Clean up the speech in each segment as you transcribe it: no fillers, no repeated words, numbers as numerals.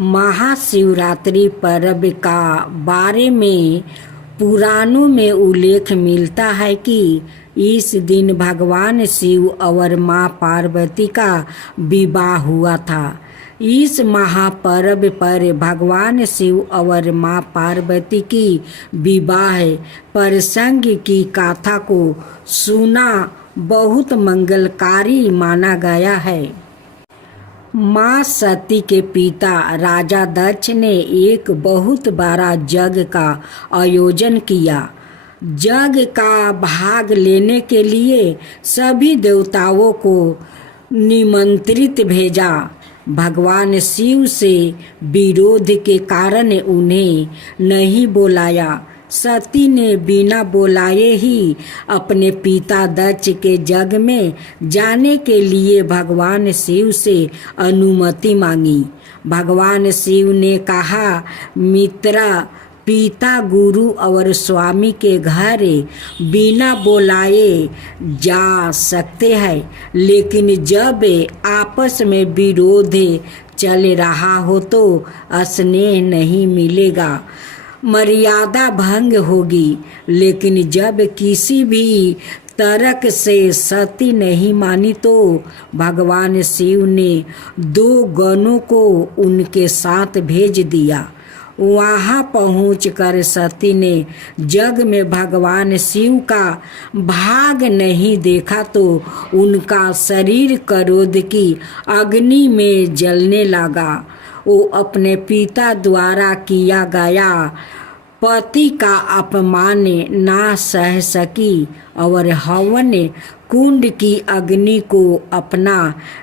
महाशिवरात्रि पर्व का बारे में पुराणों में उल्लेख मिलता है कि इस दिन भगवान शिव और माँ पार्वती का विवाह हुआ था। इस महापर्व पर भगवान शिव और माँ पार्वती की विवाह प्रसंग की कथा को सुना बहुत मंगलकारी माना गया है। माँ सती के पिता राजा दक्ष ने एक बहुत बड़ा यज्ञ का आयोजन किया। यज्ञ का भाग लेने के लिए सभी देवताओं को निमंत्रित भेजा। भगवान शिव से विरोध के कारण उन्हें नहीं बुलाया। सती ने बिना बुलाए ही अपने पिता दक्ष के यज्ञ में जाने के लिए भगवान शिव से अनुमति मांगी। भगवान शिव ने कहा, मित्रा, पिता, गुरु और स्वामी के घर बिना बुलाए जा सकते हैं, लेकिन जब आपस में विरोध चल रहा हो तो स्नेह नहीं मिलेगा, मर्यादा भंग होगी। लेकिन जब किसी भी तर्क से सती नहीं मानी तो भगवान शिव ने 2 गणों को उनके साथ भेज दिया। वहाँ पहुंचकर सती ने यज्ञ में भगवान शिव का भाग नहीं देखा तो उनका शरीर क्रोध की अग्नि में जलने लगा। वो अपने पिता द्वारा किया गया पति का अपमान ना सह सकी और हवन कुंड की अग्नि को अपना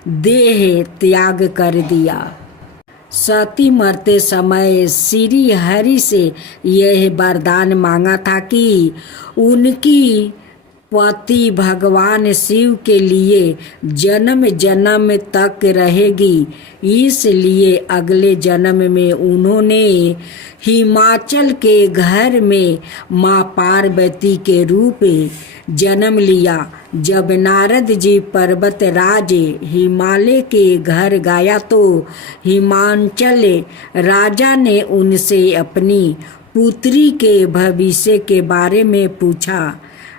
देह त्याग कर दिया। सती मरते समय श्री हरि से यह वरदान मांगा था कि उनकी पति भगवान शिव के लिए जन्म जन्म तक रहेगी। इसलिए अगले जन्म में उन्होंने हिमाचल के घर में माँ पार्वती के रूप जन्म लिया। जब नारद जी पर्वत राज हिमालय के घर गया तो हिमाचल राजा ने उनसे अपनी पुत्री के भविष्य के बारे में पूछा।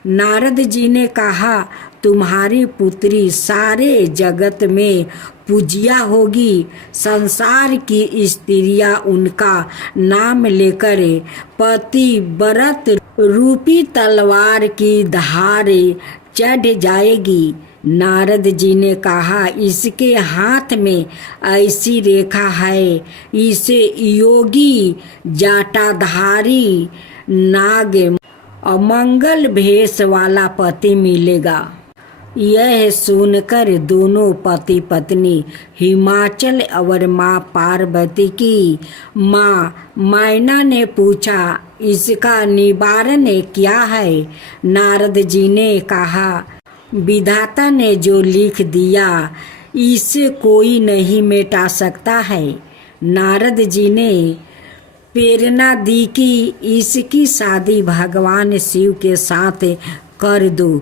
नारद जी ने कहा, तुम्हारी पुत्री सारे जगत में पूजिया होगी। संसार की स्त्रियां उनका नाम लेकर पतिव्रत रूपी तलवार की धार चढ़ जाएगी। नारद जी ने कहा, इसके हाथ में ऐसी रेखा है, इसे योगी जाटाधारी नाग अमंगल भेष वाला पति मिलेगा। यह सुनकर दोनों पति पत्नी हिमाचल और माँ पार्वती की माँ मैना ने पूछा, इसका निवारण क्या है? नारद जी ने कहा, विधाता ने जो लिख दिया इसे कोई नहीं मिटा सकता है। नारद जी ने प्रेरणा दी कि इसकी शादी भगवान शिव के साथ कर दो।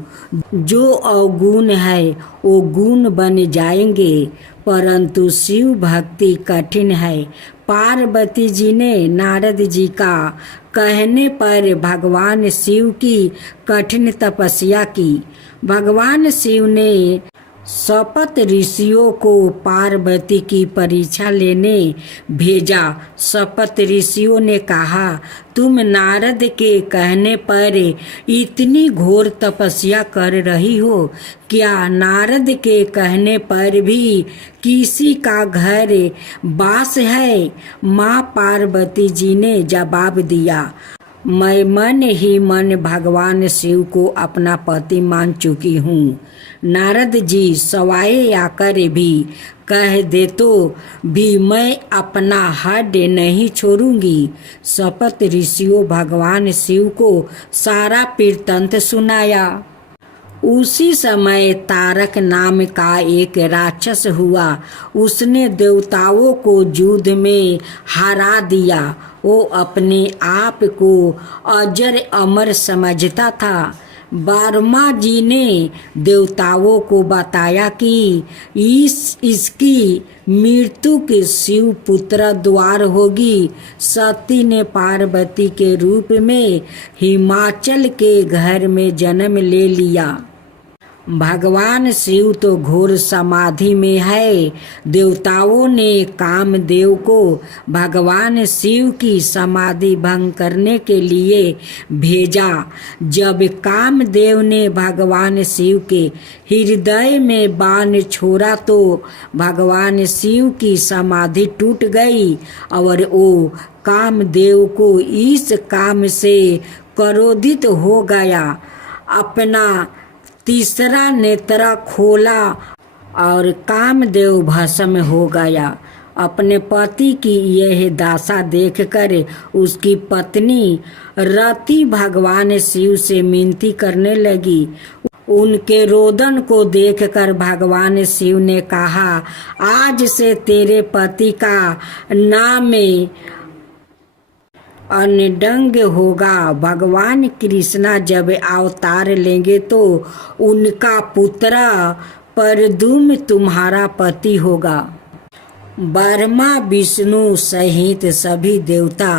जो अवगुण है वो गुण बन जाएंगे, परंतु शिव भक्ति कठिन है। पार्वती जी ने नारद जी का कहने पर भगवान शिव की कठिन तपस्या की। भगवान शिव ने सपत ऋषियों को पार्वती की परीक्षा लेने भेजा। सपत ऋषियों ने कहा, तुम नारद के कहने पर इतनी घोर तपस्या कर रही हो, क्या नारद के कहने पर भी किसी का घर बास है? माँ पार्वती जी ने जवाब दिया, मैं मन ही मन भगवान शिव को अपना पति मान चुकी हूँ। नारद जी सवाए आकर भी कह दे तो भी मैं अपना हड नहीं छोड़ूंगी। सपत ऋषियों भगवान शिव को सारा वृत्तांत सुनाया। उसी समय तारक नाम का एक राक्षस हुआ। उसने देवताओं को युद्ध में हरा दिया। वो अपने आप को अजर अमर समझता था। ब्रह्मा जी ने देवताओं को बताया कि इसकी मृत्यु के शिव पुत्र द्वार होगी। सती ने पार्वती के रूप में हिमाचल के घर में जन्म ले लिया। भगवान शिव तो घोर समाधि में है। देवताओं ने कामदेव को भगवान शिव की समाधि भंग करने के लिए भेजा। जब कामदेव ने भगवान शिव के हृदय में बाण छोड़ा तो भगवान शिव की समाधि टूट गई और वो कामदेव को इस काम से क्रोधित हो गया। अपना तीसरा नेत्र खोला और कामदेव भस्म हो गया। अपने पति की यह दशा देखकर उसकी पत्नी रति भगवान शिव से विनती करने लगी। उनके रोदन को देखकर भगवान शिव ने कहा, आज से तेरे पति का नाम अनडंग होगा। भगवान कृष्णा जब अवतार लेंगे तो उनका पुत्र परदुम तुम्हारा पति होगा। ब्रह्मा विष्णु सहित सभी देवता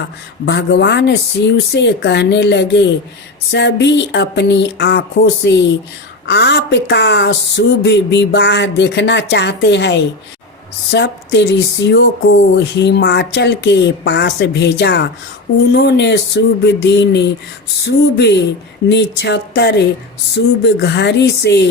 भगवान शिव से कहने लगे, सभी अपनी आंखों से आपका शुभ विवाह देखना चाहते हैं। सप्त ऋषियों को हिमाचल के पास भेजा। उन्होंने शुभ दिन, शुभ नक्षत्र, शुभ घड़ी से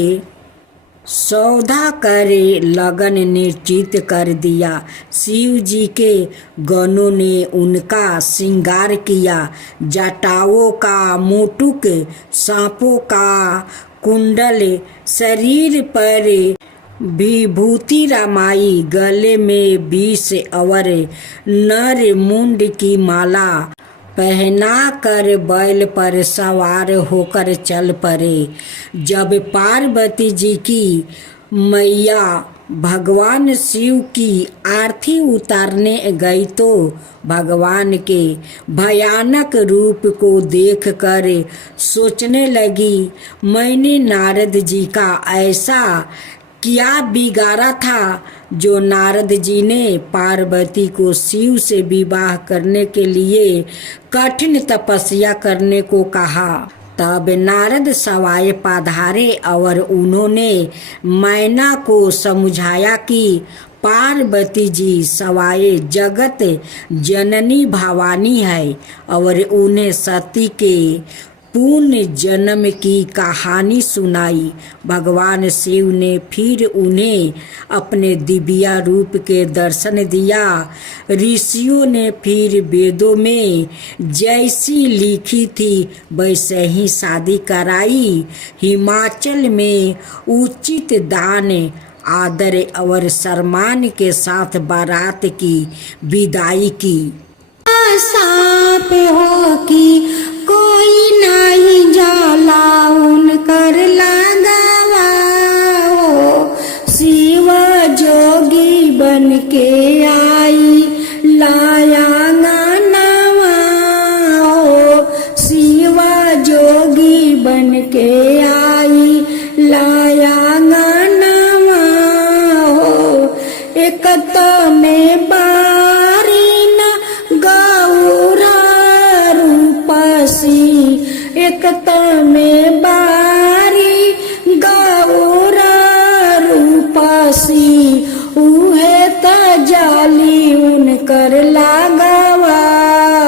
सौदा कर लगन निश्चित कर दिया। शिव जी के गणों ने उनका श्रृंगार किया। जटाओं का मुकुट, सांपों का कुंडल, शरीर पर विभूति रमाई, गले में 20 और नर मुंड की माला पहना कर बैल पर सवार होकर चल पड़े। जब पार्वती जी की मैया भगवान शिव की आरती उतारने गई तो भगवान के भयानक रूप को देखकर सोचने लगी, मैंने नारद जी का ऐसा क्या बिगाड़ा था जो नारद जी ने पार्वती को शिव से विवाह करने के लिए कठिन तपस्या करने को कहा। तब नारद सवाए पधारे और उन्होंने मैना को समझाया कि पार्वती जी सवाए जगत जननी भवानी है और उन्हें सती के पूर्ण जन्म की कहानी सुनाई। भगवान शिव ने फिर उन्हें अपने दिव्य रूप के दर्शन दिया। ऋषियों ने फिर वेदों में जैसी लिखी थी वैसे ही शादी कराई। हिमाचल में उचित दान, आदर और सम्मान के साथ बारात की विदाई की। साप हो कि कोई नहीं जाला उनकर लगावा हो। शिव जोगी बन के आई लाया नवा हो। शिव जोगी बन के आई लाया नवा हो। एक तो में एकता में बारी गौरा रूपासी उहे जाली उनकर लगावा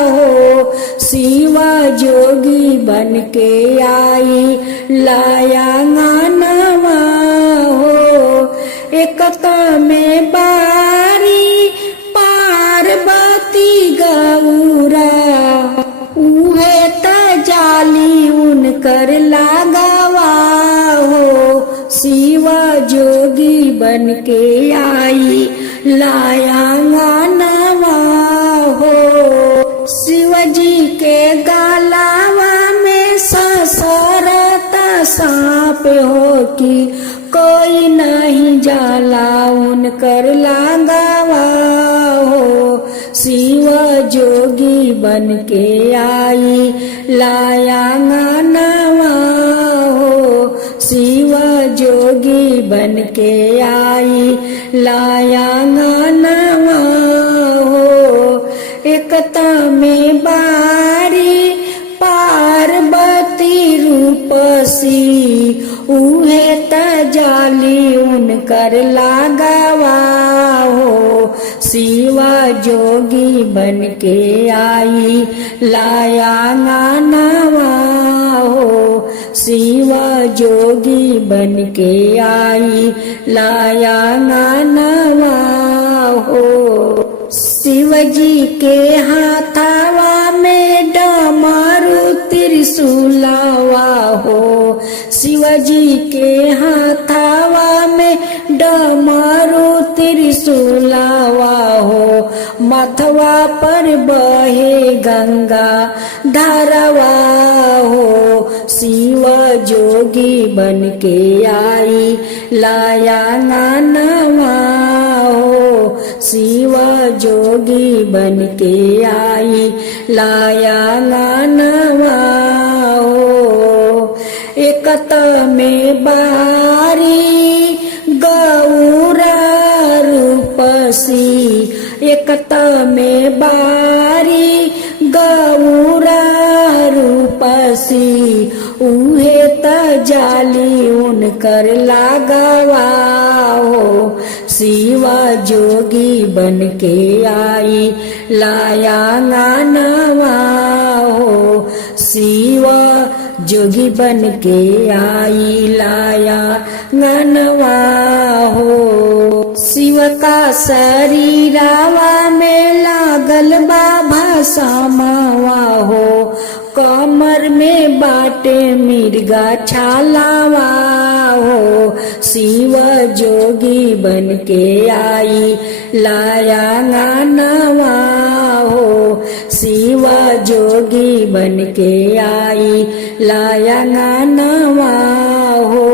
हो। शिवा जोगी बन के आई लाया नवा हो। एकता में बारी पार्वती गौरा उहे जाली उनकर लगावा हो। शिवा जोगी बन के आई लाया नवा हो। शिव जी के गलावा में ससरता सांप हो कि कोई नहीं जाला उनकर लगावा हो। शिव जोगी बन के आई लाया नवा शिव जोगी बन के आई लाया गानवा हो। एकता में बारी पार्वती रूपसी उहे त जाली उनकर लागवा हो। शिवा जोगी बन के आई लाया गानवा हो। शिवा जोगी बन के आई लाया गानवा हो। शिवजी के हाथावा में डमरू त्रिशूलावा हो। शिवजी के हाथावा में डमरू त्रिशूलावा हो। मथवा पर बहे गंगा धारावा हो। शिव जोगी बन के आई लाया गानवा हो। शिव जोगी बन के आई लाया गानवा हो। एकत में बारी गौरा रूपसी एकत में बारी गौरा रूपसी उहे त जाली उनकर लागवा हो। शिवा जोगी बन के आई लाया गानवा हो। शिवा जोगी बन के आई लाया गानवा हो। शिव का शरीरावा में लागल बाबा समावा हो। कमर में बाटे मिर्गा छालावा हो। शिव जोगी बन के आई लाया गानवा हो। शिव जोगी बन के आई लाया गानवा हो।